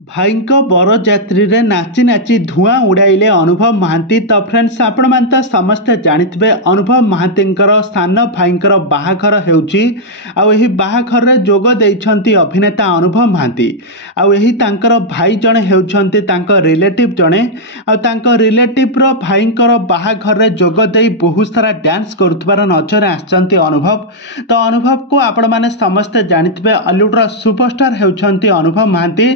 ଭାଇଙ୍କ ବରଯାତ୍ରୀରେ ନାଚି ନାଚି ଧୂଆଁ ଉଡ଼ାଇଲେ ଅନୁଭବ ମହାନ୍ତି। ତ ଫ୍ରେଣ୍ଡସ୍, ଆପଣମାନେ ତ ସମସ୍ତେ ଜାଣିଥିବେ ଅନୁଭବ ମହାନ୍ତିଙ୍କର ସାନ ଭାଇଙ୍କର ବାହାଘର ହେଉଛି। ଆଉ ଏହି ବାହାଘରରେ ଯୋଗ ଦେଇଛନ୍ତି ଅଭିନେତା ଅନୁଭବ ମହାନ୍ତି। ଆଉ ଏହି ତାଙ୍କର ଭାଇ ଜଣେ ହେଉଛନ୍ତି ତାଙ୍କ ରିଲେଟିଭ୍ ଜଣେ। ଆଉ ତାଙ୍କ ରିଲେଟିଭ୍ର ଭାଇଙ୍କର ବାହାଘରରେ ଯୋଗ ଦେଇ ବହୁତ ସାରା ଡ୍ୟାନ୍ସ କରୁଥିବାର ନଜରରେ ଆସିଛନ୍ତି ଅନୁଭବ। ତ ଅନୁଭବକୁ ଆପଣମାନେ ସମସ୍ତେ ଜାଣିଥିବେ, ଅଲିଉଡ଼ର ସୁପରଷ୍ଟାର ହେଉଛନ୍ତି ଅନୁଭବ ମହାନ୍ତି।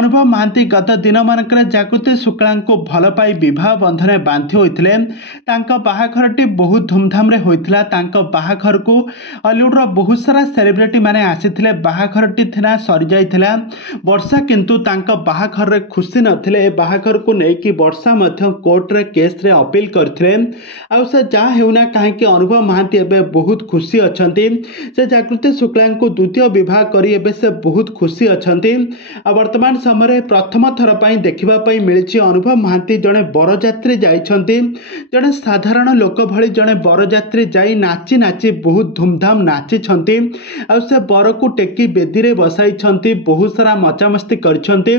ଅନୁଭବ ମହାନ୍ତି ଗତ ଦିନମାନଙ୍କରେ ଜାଗୃତି ଶୁକ୍ଳାଙ୍କୁ ଭଲ ପାଇ ବିବାହ ବନ୍ଧନରେ ବାନ୍ଧି ହୋଇଥିଲେ। ତାଙ୍କ ବାହାଘରଟି ବହୁତ ଧୁମଧାମରେ ହୋଇଥିଲା। ତାଙ୍କ ବାହାଘରକୁ ଅଲିଉଡ଼ର ବହୁତ ସାରା ସେଲିବ୍ରିଟି ମାନେ ଆସିଥିଲେ। ବାହାଘରଟି ଥିଲା ସରିଯାଇଥିଲା। ବର୍ଷା କିନ୍ତୁ ତାଙ୍କ ବାହାଘରରେ ଖୁସି ନଥିଲେ। ଏ ବାହାଘରକୁ ନେଇକି ବର୍ଷା ମଧ୍ୟ କୋର୍ଟରେ କେସ୍ରେ ଅପିଲ କରିଥିଲେ। ଆଉ ସେ ଯାହା ହେଉନା କାହିଁକି ଅନୁଭବ ମହାନ୍ତି ଏବେ ବହୁତ ଖୁସି ଅଛନ୍ତି। ସେ ଜାଗୃତି ଶୁକ୍ଳାଙ୍କୁ ଦ୍ୱିତୀୟ ବିବାହ କରି ଏବେ ସେ ବହୁତ ଖୁସି ଅଛନ୍ତି। ଆଉ ବର୍ତ୍ତମାନ ସମୟରେ ପ୍ରଥମ ଥର ପାଇଁ ଦେଖିବା ପାଇଁ ମିଳିଛି ଅନୁଭବ ମହାନ୍ତି ଜଣେ ବରଯାତ୍ରୀ ଯାଇଛନ୍ତି। ଜଣେ ସାଧାରଣ ଲୋକ ଭଳି ଜଣେ ବରଯାତ୍ରୀ ଯାଇ ନାଚି ନାଚି ବହୁତ ଧୁମଧାମ ନାଚିଛନ୍ତି। ଆଉ ସେ ବରକୁ ଟେକି ବେଦୀରେ ବସାଇଛନ୍ତି। ବହୁତ ସାରା ମଜାମସ୍ତି କରିଛନ୍ତି।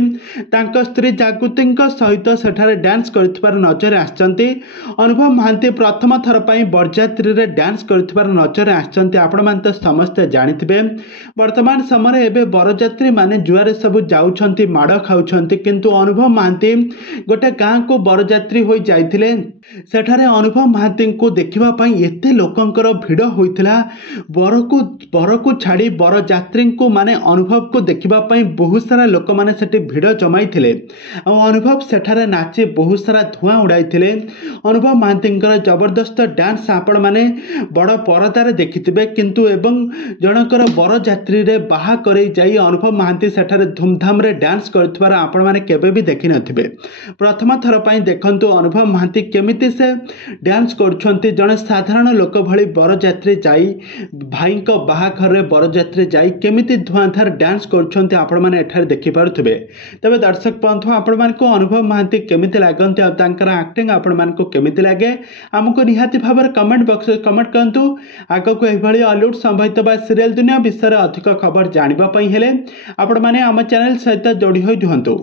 ତାଙ୍କ ସ୍ତ୍ରୀ ଜାଗୃତିଙ୍କ ସହିତ ସେଠାରେ ଡ୍ୟାନ୍ସ କରିଥିବାର ନଜରରେ ଆସିଛନ୍ତି। ଅନୁଭବ ମହାନ୍ତି ପ୍ରଥମ ଥର ପାଇଁ ବରଯାତ୍ରୀରେ ଡ୍ୟାନ୍ସ କରିଥିବାର ନଜରରେ ଆସିଛନ୍ତି। ଆପଣମାନେ ତ ସମସ୍ତେ ଜାଣିଥିବେ, ବର୍ତ୍ତମାନ ସମୟରେ ଏବେ ବରଯାତ୍ରୀ ମାନେ ଯୁଆରେ ସବୁ ଯାଉଛନ୍ତି ମାଡ଼ ଖାଉଛନ୍ତି। କିନ୍ତୁ ଅନୁଭବ ମହାନ୍ତି ଗୋଟେ ଗାଁକୁ ବରଯାତ୍ରୀ ହୋଇ ଯାଇଥିଲେ। ସେଠାରେ ଅନୁଭବ ମହାନ୍ତିଙ୍କୁ ଦେଖିବା ପାଇଁ ଏତେ ଲୋକଙ୍କର ଭିଡ଼ ହୋଇଥିଲା। ବରକୁ ଛାଡ଼ି ବରଯାତ୍ରୀଙ୍କୁ ମାନେ ଅନୁଭବକୁ ଦେଖିବା ପାଇଁ ବହୁତ ସାରା ଲୋକମାନେ ସେଠି ଭିଡ଼ ଜମାଇଥିଲେ। ଆଉ ଅନୁଭବ ସେଠାରେ ନାଚି ବହୁତ ସାରା ଧୂଆଁ ଉଡ଼ାଇଥିଲେ। ଅନୁଭବ ମହାନ୍ତିଙ୍କର ଜବରଦସ୍ତ ଡ୍ୟାନ୍ସ ଆପଣମାନେ ବଡ଼ ପରଦାରେ ଦେଖିଥିବେ। କିନ୍ତୁ ଏବଂ ଜଣଙ୍କର ବରଯାତ୍ରୀରେ ବାହା କରେଇ ଯାଇ ଅନୁଭବ ମହାନ୍ତି ସେଠାରେ ଧୁମଧାମରେ ଡ୍ୟାନ୍ସ କରୁଥିବାର ଆପଣମାନେ କେବେ ବି ଦେଖିନଥିବେ। ପ୍ରଥମ ଥର ପାଇଁ ଦେଖନ୍ତୁ ଅନୁଭବ ମହାନ୍ତି କେମିତି ସେ ଡ୍ୟାନ୍ସ କରୁଛନ୍ତି। ଜଣେ ସାଧାରଣ ଲୋକ ଭଳି ବରଯାତ୍ରୀ ଯାଇ ଭାଇଙ୍କ ବାହାଘରରେ ବରଯାତ୍ରୀ ଯାଇ କେମିତି ଧୂଆଁଧାର ଡ୍ୟାନ୍ସ କରୁଛନ୍ତି ଆପଣମାନେ ଏଠାରେ ଦେଖିପାରୁଥିବେ। ତେବେ ଦର୍ଶକ ବନ୍ଧୁ, ଆପଣମାନଙ୍କୁ ଅନୁଭବ ମହାନ୍ତି କେମିତି ଲାଗନ୍ତି ଆଉ ତାଙ୍କର ଆକ୍ଟିଂ ଆପଣମାନଙ୍କୁ କେମିତି ଲାଗେ ଆମକୁ ନିହାତି ଭାବରେ କମେଣ୍ଟ ବକ୍ସରେ କମେଣ୍ଟ କରନ୍ତୁ। ଆଗକୁ ଏଭଳି ଅଲିଉଡ୍ ସମ୍ବଳିତ ବା ସିରିଏଲ ଦୁନିଆ ବିଷୟରେ ଅଧିକ ଖବର ଜାଣିବା ପାଇଁ ହେଲେ ଆପଣମାନେ ଆମ ଚ୍ୟାନେଲ ସହିତ ଯୋଡ଼ି ହୋଇ ରୁହନ୍ତୁ।